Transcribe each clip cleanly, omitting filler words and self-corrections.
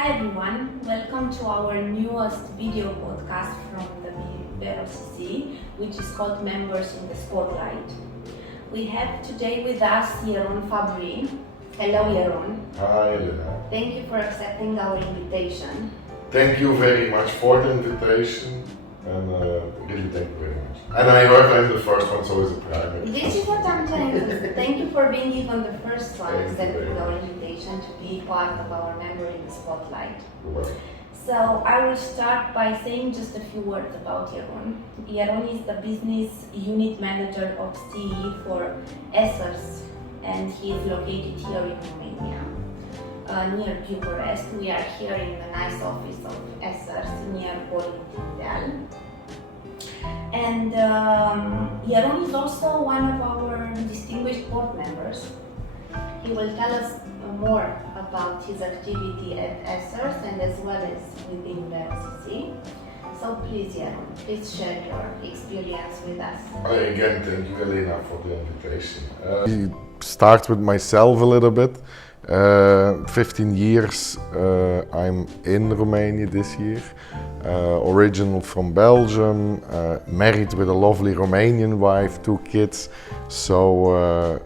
Hi everyone, welcome to our newest video podcast from the BEROCC CEE, which is called Members in the Spotlight. We have today with us Jeroen Fabry. Hello Jeroen. Hi Elena. Thank you for accepting our invitation. Thank you very much for the invitation and really thank you very much. And I heard I'm the first one, so it's a private. This is what I'm telling you. Thank you for being even the first one accepting our much. invitation to be part of our Member in the Spotlight. You're welcome. So I will start by saying just a few words about Jeroen. Jeroen is the business unit manager of CEE for H.Essers, and he is located here in Romania, near Bucharest. We are here in the nice office of H.Essers near Deal. And Jeroen is also one of our distinguished board members. He will tell us more about his activity at H.Essers and as well as within BEROCC. So please, Jeroen, please share your experience with us. Again, thank you Elena for the invitation. Start with myself a little bit. 15 years I'm in Romania this year. Original from Belgium, married with a lovely Romanian wife, 2 kids. So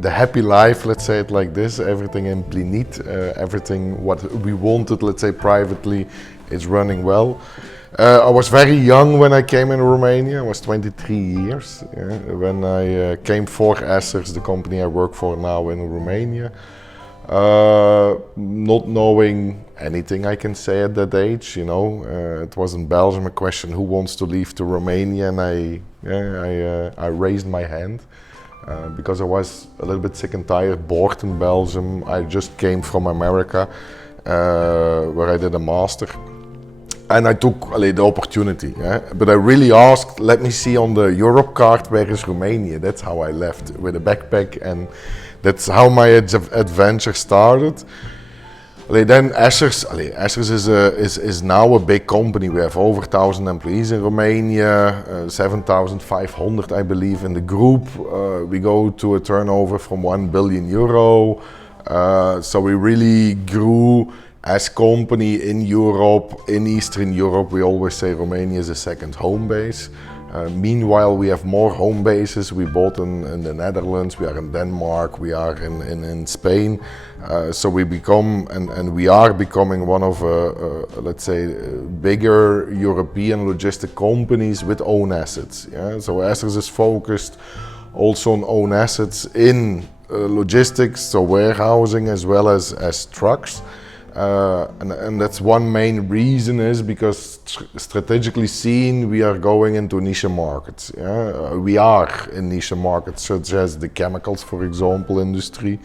the happy life, let's say it like this, everything in plinit, everything what we wanted, let's say privately, is running well. I was very young when I came in Romania. I was 23 years when I came for H.Essers, the company I work for now in Romania. Not knowing anything I can say at that age, you know, it was in Belgium a question who wants to leave to Romania, and I raised my hand because I was a little bit sick and tired, bored in Belgium. I just came from America where I did a master. And I took the opportunity, but I really asked, let me see on the Europe card, where is Romania? That's how I left, with a backpack, and that's how my adventure started. Then H.Essers is now a big company. We have over 1,000 employees in Romania, 7,500 I believe in the group. We go to a turnover from 1 billion euro. So we really grew as company in Europe, in Eastern Europe. We always say Romania is a second home base. Meanwhile, we have more home bases. We bought in the Netherlands, we are in Denmark, we are in Spain. So we become, and we are becoming one of, let's say, bigger European logistic companies with own assets. Yeah? So H.Essers is focused also on own assets in logistics, so warehousing as well as trucks. And that's one main reason is because strategically seen we are going into niche markets. Yeah? We are in niche markets such as the chemicals, for example, industry,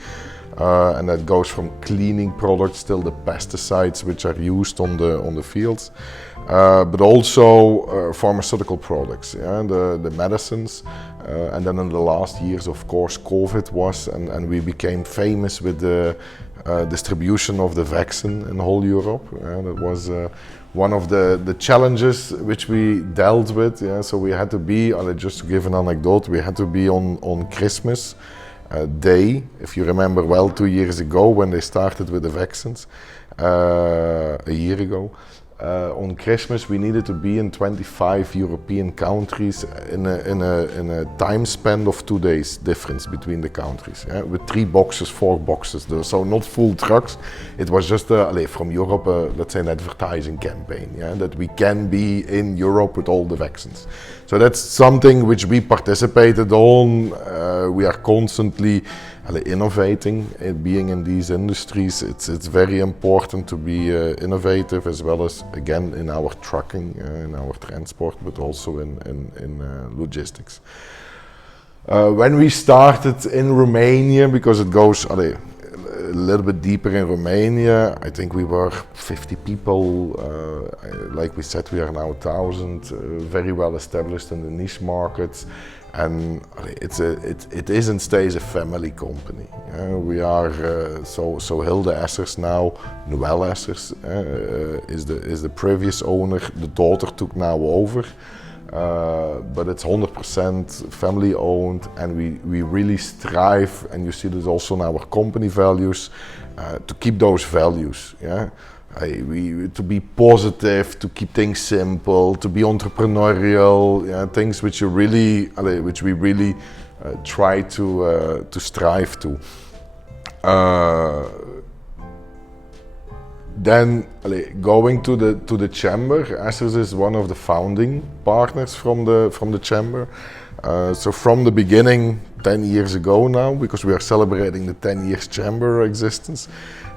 and that goes from cleaning products till the pesticides which are used on the fields, but also pharmaceutical products, yeah? the medicines. And then in the last years, of course, COVID was, and we became famous with the distribution of the vaccine in whole Europe. That was one of the challenges which we dealt with. Yeah? So we had to be, just to give an anecdote, we had to be on Christmas Day, if you remember well, 2 years ago when they started with the vaccines, a year ago. On Christmas we needed to be in 25 European countries in a time span of 2 days difference between the countries, yeah? With 3 boxes, 4 boxes, so not full trucks. It was just from Europe, let's say an advertising campaign, yeah? That we can be in Europe with all the vaccines. So that's something which we participated on. We are constantly innovating, being in these industries. It's very important to be innovative, as well as, again, in our trucking, in our transport, but also in logistics. When we started in Romania, because it goes a little bit deeper in Romania, I think we were 50 people. Like we said, we are now 1,000, very well established in the niche markets. And it is and stays a family company. We are so Hilde Essers now, Noël Essers is the previous owner. The daughter took now over. but it's 100% family owned, and we really strive, and you see this also in our company values, to keep those values. Yeah, to be positive, to keep things simple, to be entrepreneurial. Yeah, things which we really try to strive to. Then going to the chamber, H.Essers is one of the founding partners from the chamber. So from the beginning, 10 years ago now, because we are celebrating the 10 years chamber existence,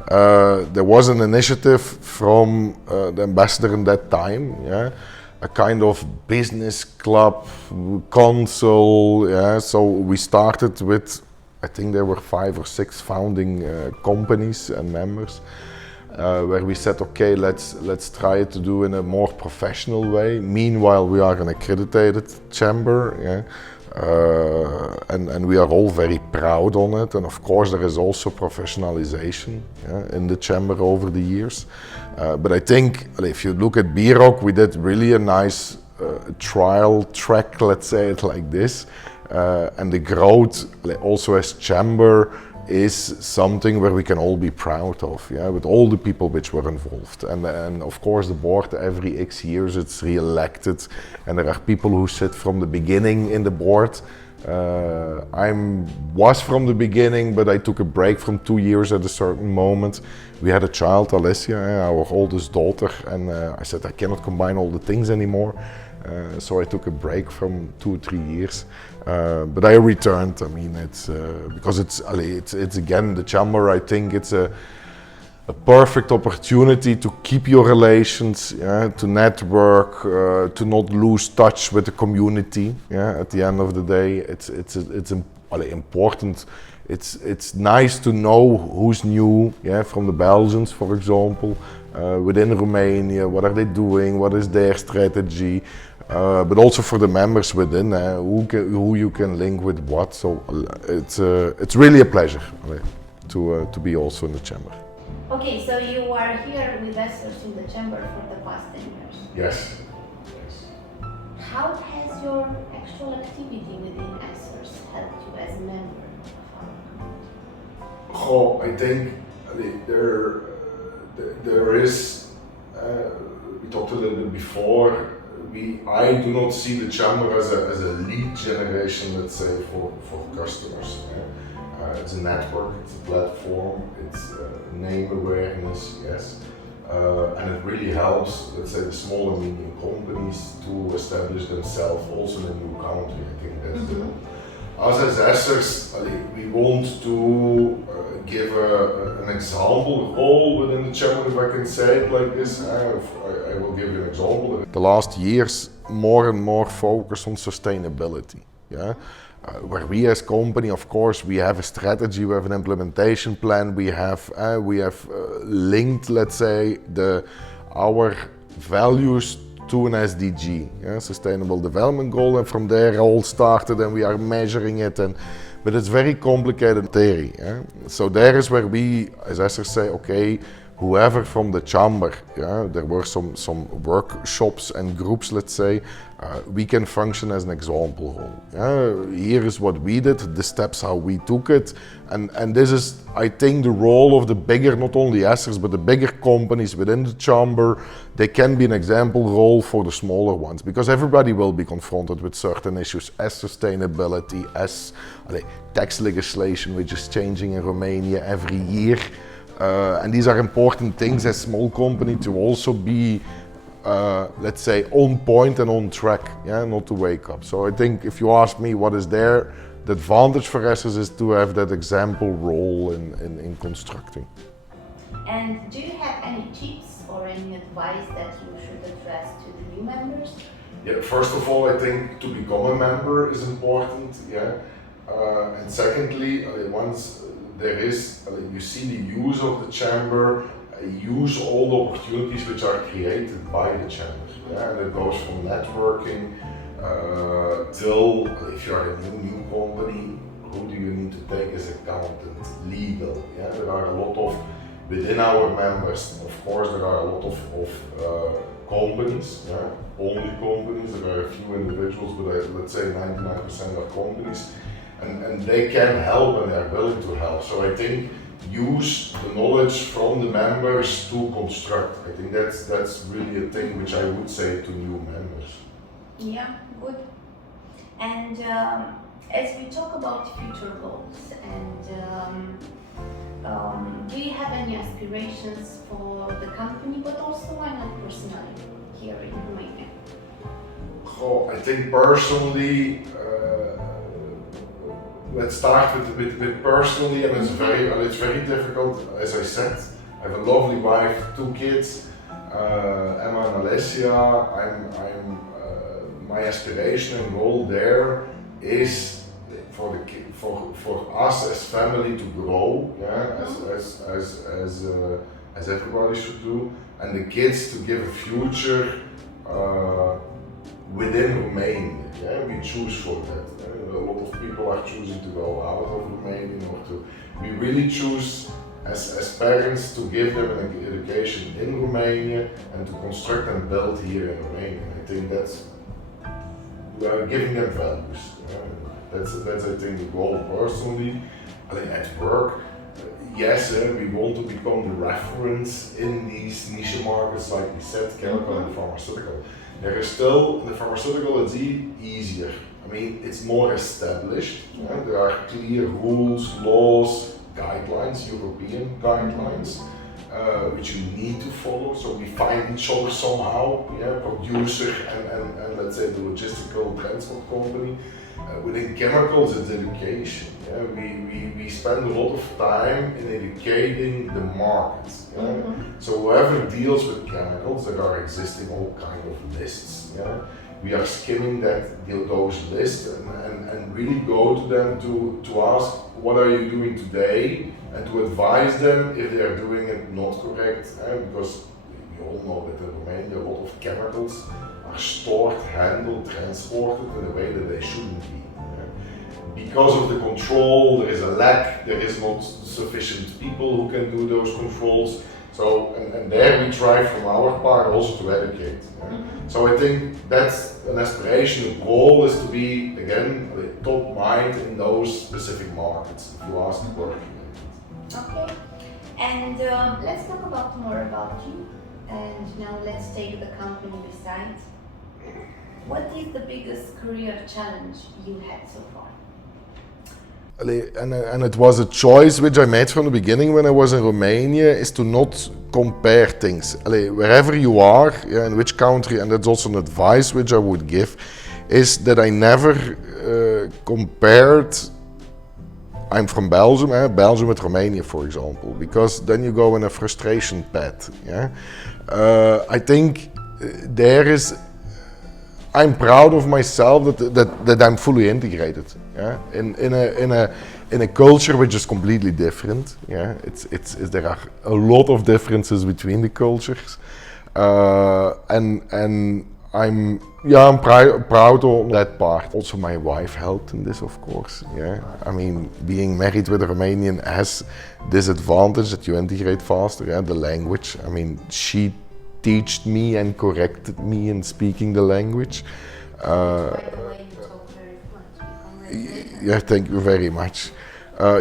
there was an initiative from the ambassador in that time, yeah, a kind of business club, council. Yeah, so we started with, I think there were 5 or 6 founding companies and members. Where we said, okay, let's try to do in a more professional way. Meanwhile, we are an accredited chamber, yeah? And we are all very proud on it. And of course, there is also professionalization, yeah, in the chamber over the years. But I think if you look at BEROCC, we did really a nice trial track, let's say it like this. And the growth, also as chamber, is something where we can all be proud of, yeah, with all the people which were involved. And of course the board, every X years it's re-elected, and there are people who sit from the beginning in the board. I was from the beginning, but I took a break from 2 years at a certain moment. We had a child, Alessia, our oldest daughter, and I said I cannot combine all the things anymore. So I took a break from 2 or 3 years, but I returned. I mean, it's because it's again the chamber. I think it's a perfect opportunity to keep your relations, yeah, to network, to not lose touch with the community. Yeah, at the end of the day, it's important. It's nice to know who's new, yeah, from the Belgians, for example, within Romania. What are they doing? What is their strategy? But also for the members within, who you can link with what. So it's really a pleasure to be also in the chamber. Okay, so you are here with H.Essers in the chamber for the past 10 years. Yes. How has your actual activity within H.Essers helped you as a member of our community? I think there is, we talked a little bit before, I do not see the chamber as a lead generation, let's say, for customers. It's a network, it's a platform, it's name awareness, yes. And it really helps, let's say, the small and medium companies to establish themselves also in a new country. I think that's Us as H.Essers, we want to give an example role within the chamber, if I can say it like this. I will give you an example. The last years, more and more focus on sustainability. Yeah? Where we as company, of course, we have a strategy, we have an implementation plan, we have linked, let's say, our values to an SDG, yeah, Sustainable Development Goal, and from there all started and we are measuring it, but it's very complicated theory. Yeah? So there is where we, as H.Essers, say, okay, whoever from the chamber, yeah, there were some workshops and groups, let's say, we can function as an example role. Yeah? Here is what we did, the steps how we took it, and this is, I think, the role of the bigger, not only H.Essers, but the bigger companies within the chamber. They can be an example role for the smaller ones, because everybody will be confronted with certain issues as sustainability, as tax legislation, which is changing in Romania every year. And these are important things as small company to also be, let's say, on point and on track, yeah, not to wake up. So I think if you ask me what is there, the advantage for H.Essers is to have that example role in constructing. And do you have any tips or any advice that you should address to the new members? Yeah, first of all, I think to become a member is important, yeah. And secondly, once there is, you see the use of the chamber, use all the opportunities which are created by the chamber. Yeah? And it goes from networking till, if you are a new company, who do you need to take as accountant, legal. Yeah? There are a lot of, within our members, of course, there are a lot of companies, only companies. There are a few individuals, but let's say 99% are companies, and they can help and they're willing to help. So I think use the knowledge from the members to construct. I think that's really a thing which I would say to new members. Yeah, good. And as we talk about future goals, and do you have any aspirations for the company, but also why not personally here in Romania? Oh, I think personally, let's start with personally, and it's very difficult. As I said, I have a lovely wife, 2 kids, Emma and Alessia. My aspiration and goal there is for us as family to grow, as everybody should do, and the kids to give a future within Romania. We choose for that. A lot of people are choosing to go out of Romania, or we really choose as parents to give them an education in Romania and to construct and build here in Romania. I think that's giving them values. That's I think the goal personally. I think at work, yes, we want to become the reference in these niche markets, like we said, chemical and pharmaceutical. There is still, in the pharmaceutical it's easier. I mean, it's more established. There are clear rules, laws, guidelines, European guidelines, which you need to follow. So we find each other somehow, producer and let's say the logistical transport company. Within chemicals, it's education. We spend a lot of time in educating the markets. So whoever deals with chemicals, there are existing all kind of lists. We are skimming those lists and really go to them to ask what are you doing today, and to advise them if they are doing it not correct. Because we all know that in Romania a lot of chemicals are stored, handled, transported in a way that they shouldn't be. Because of the control, there is a lack, there is not sufficient people who can do those controls. So, and there we try from our part also to educate. So I think that's an aspiration, a goal is to be, again, a top mind in those specific markets, if you ask the work. Okay, and let's talk more about you. And now let's take the company beside. What is the biggest career challenge you had so far? And it was a choice which I made from the beginning when I was in Romania, is to not compare things. Wherever you are, in which country, and that's also an advice which I would give, is that I never compared, I'm from Belgium, Belgium with Romania, for example, because then you go in a frustration pad. I think I'm proud of myself that I'm fully integrated. In a culture which is completely different. There are a lot of differences between the cultures, and I'm proud on that part. Also, my wife helped in this, of course. I mean, being married with a Romanian has this advantage that you integrate faster. The language. I mean, she taught me and corrected me in speaking the language. By the way, you talk very fluent. Yeah, thank you very much.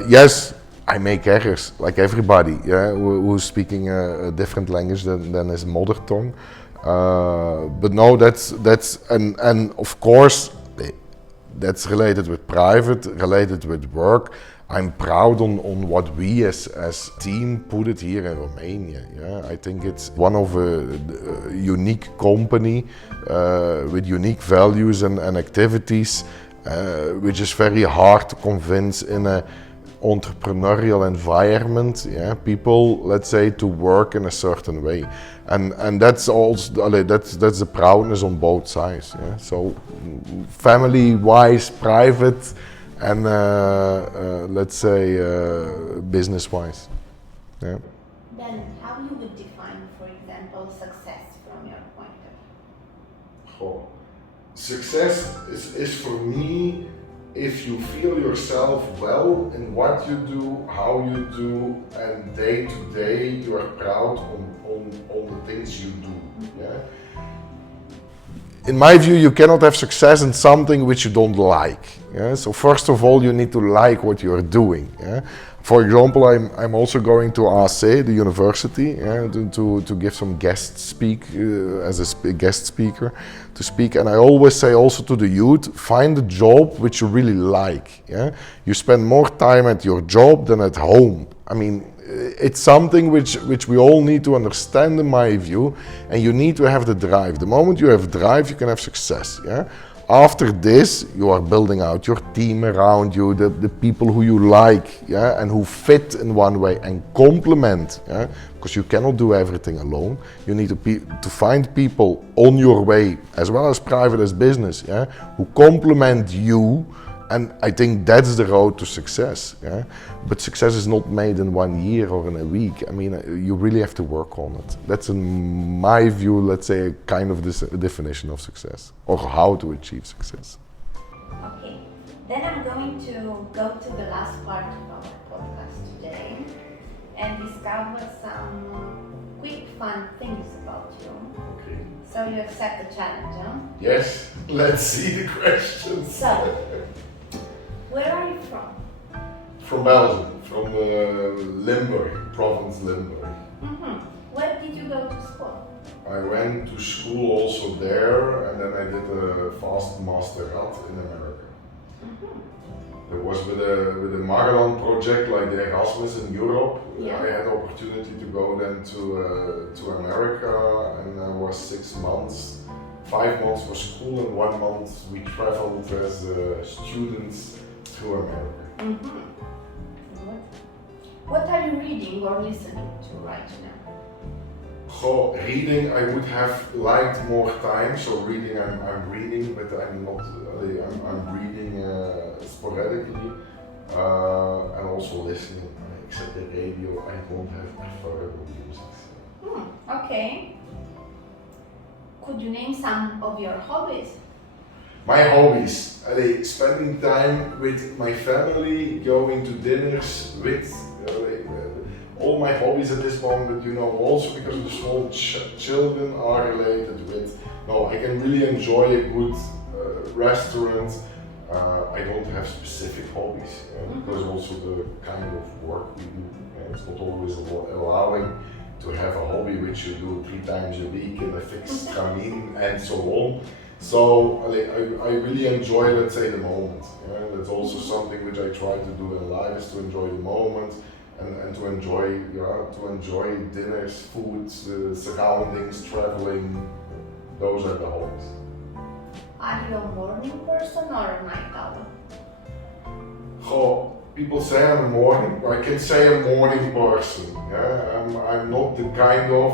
Yes, I make errors like everybody. Who's speaking a different language than his mother tongue. But no, that's and of course that's related with private, related with work. I'm proud on what we as team put it here in Romania. I think it's one of a unique company with unique values and activities, which is very hard to convince in a entrepreneurial environment. People, let's say, to work in a certain way, and that's also that's the proudness on both sides. So, family-wise, private. And let's say business-wise. Then how you would define, for example, success from your point of view? Success is for me if you feel yourself well in what you do, how you do, and day to day you are proud on the things you do. Yeah? In my view, you cannot have success in something which you don't like. Yeah? So first of all, you need to like what you are doing. Yeah? For example, I'm also going to HEC, the university, to give some guest speak as a guest speaker to speak. And I always say also to the youth, find a job which you really like. Yeah? You spend more time at your job than at home. I mean, it's something which we all need to understand in my view, and you need to have the drive. The moment you have drive, you can have success. Yeah? After this, you are building out your team around you, the people who you like, yeah, and who fit in one way and complement, yeah, because you cannot do everything alone. You need to find people on your way, as well as private as business, yeah, who complement you. And I think that's the road to success. Yeah? But success is not made in 1 year or in a week. I mean, you really have to work on it. That's in my view, let's say, kind of this definition of success, or how to achieve success. Okay, then I'm going to go to the last part of our podcast today and discover some quick fun things about you. Okay. So you accept the challenge, huh? Yes, let's see the questions. So, where are you from? From Belgium, from Limburg, province Limburg. Mm-hmm. Where did you go to school? I went to school also there, and then I did a fast master in America. Mm-hmm. It was with a Magellan project like the Erasmus in Europe. Yeah. I had the opportunity to go then to America, and I was 6 months. 5 months for school, and 1 month we traveled as students to America. Mm-hmm. What are you reading or listening to right now? So reading, I would have liked more time. So reading, I'm reading, but I'm not. I'm reading sporadically, and also listening. Except the radio, I don't have preferable music. Okay. Could you name some of your hobbies? My hobbies, spending time with my family, going to dinners with all my hobbies at this moment, you know, also because the small children are related with. No, I can really enjoy a good restaurant. I don't have specific hobbies because also the kind of work we do, it's not always allowing to have a hobby which you do 3 times a week in a fixed termine and so on. So I really enjoy, let's say, the moment. Yeah? That's also something which I try to do in life, is to enjoy the moment and to enjoy dinners, food, surroundings, traveling. Those are the hobbies. Are you a morning person or a night owl? Oh, people say I'm a morning. I can say a morning person. Yeah? I'm not the kind of.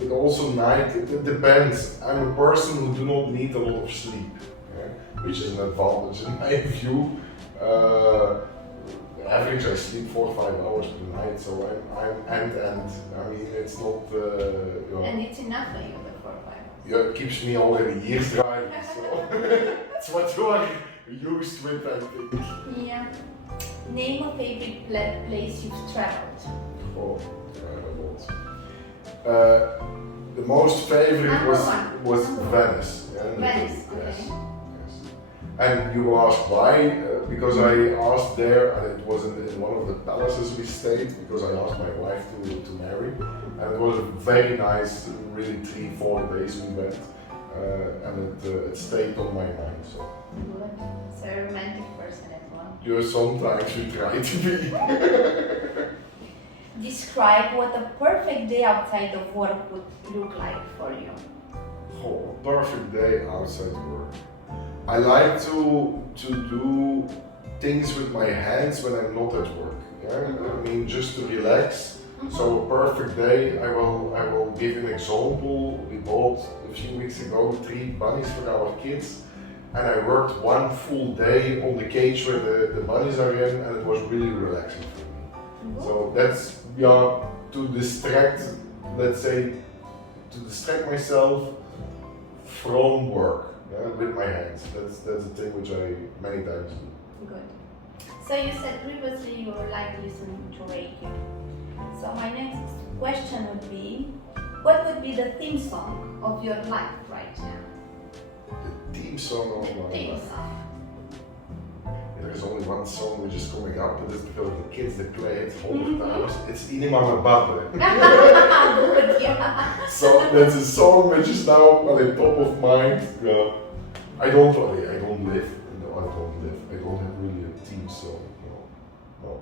But also night, it depends. I'm a person who do not need a lot of sleep, which is an advantage in my view. Average, I sleep 4 or 5 hours per night, so I'm end. I mean, it's not. And it's enough for you, the 4 or 5 hours. Yeah, it keeps me already years driving, so it's what you are used with, I think. Yeah. Name a favorite place you've traveled. Oh, a lot. The most favorite was Venice. Yeah, Venice, yes, okay. yes. And you will ask why? Because I asked there, and it was in one of the palaces we stayed, because I asked my wife to marry. And it was a very nice, really 3-4 days we went, and it stayed on my mind. So. Good. So a romantic person as well. Sometimes you try to be. Describe what a perfect day outside of work would look like for you. Oh, a perfect day outside work. I like to do things with my hands when I'm not at work. Yeah? I mean, just to relax. So a perfect day, I will give an example. We bought a few weeks ago 3 bunnies for our kids, and I worked 1 full day on the cage where the bunnies are in, and it was really relaxing for me. So that's to distract, let's say, to distract myself from work. with my hands. That's a thing which I many times do. Good. So you said previously you like listening to radio. So my next question would be, what would be the theme song of your life right now? The theme song of my Theme life. song. There's only one song which is coming up, but it's because of the kids that play it all the time. It's Inima Mabate. Good, yeah. So that's a song which is now on the top of mind. I don't live. No, I don't live. I don't have really a theme song. No.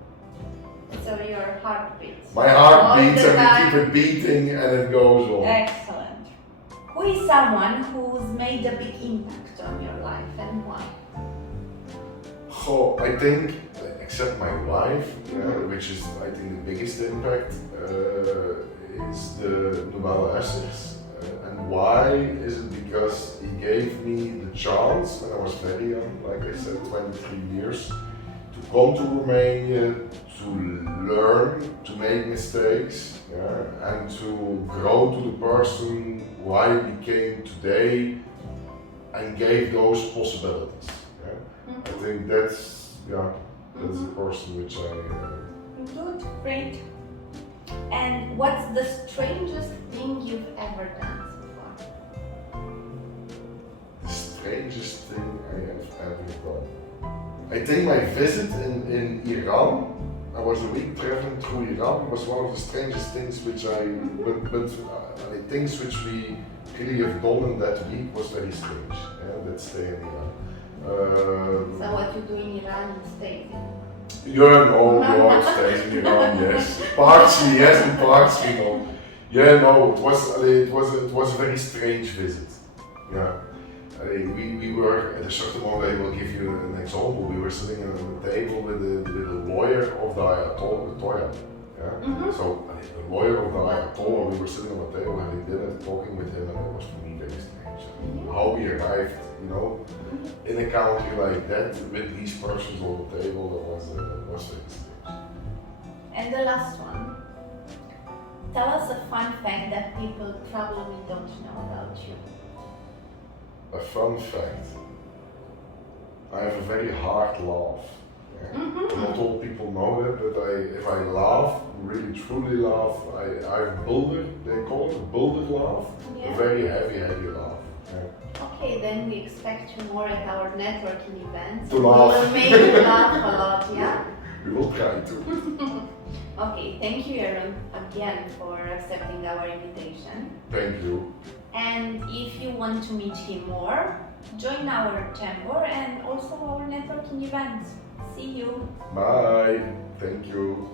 So your heart beats. My heart all beats the and we time. keep it beating and it goes on. Excellent. Who is someone who's made a big impact on your life and why? So I think, except my wife, which is I think the biggest impact, is the H.Essers. And why is it? Because he gave me the chance when I was very young, like I said, 23 years, to come to Romania, to learn, to make mistakes, and to grow to the person who I became today, and gave those possibilities. I think that's the person which I. Good, great. And what's the strangest thing you've ever done so far? The strangest thing I have ever done. I think my visit in Iran. I was a week traveling through Iran. It was one of the strangest things which the things which we really have done in that week was very strange. That stay in Iran. So what you do in Iran stays in? It stays in Iran, yes. Partially yes and partially no. It was a very strange visit. We were at a certain moment. I will give you an example. We were sitting at a table with a lawyer of the Ayatollah. So the lawyer of the Ayatollah. We were sitting on the table having dinner, talking with him, and it was for me very strange. How we arrived, in a country like that with these persons on the table, that was very strange. And the last one. Tell us a fun fact that people probably don't know about you. A fun fact. I have a very hard laugh. Not all people know that, but if I laugh, really truly laugh, I have builder, they call it a builder laugh, a very heavy laugh. Okay, then we expect you more at our networking events. To laugh. We will make you laugh a lot, yeah? We will try to. Okay, thank you Jeroen again for accepting our invitation. Thank you. And if you want to meet him more, join our chamber and also our networking events. See you. Bye. Thank you.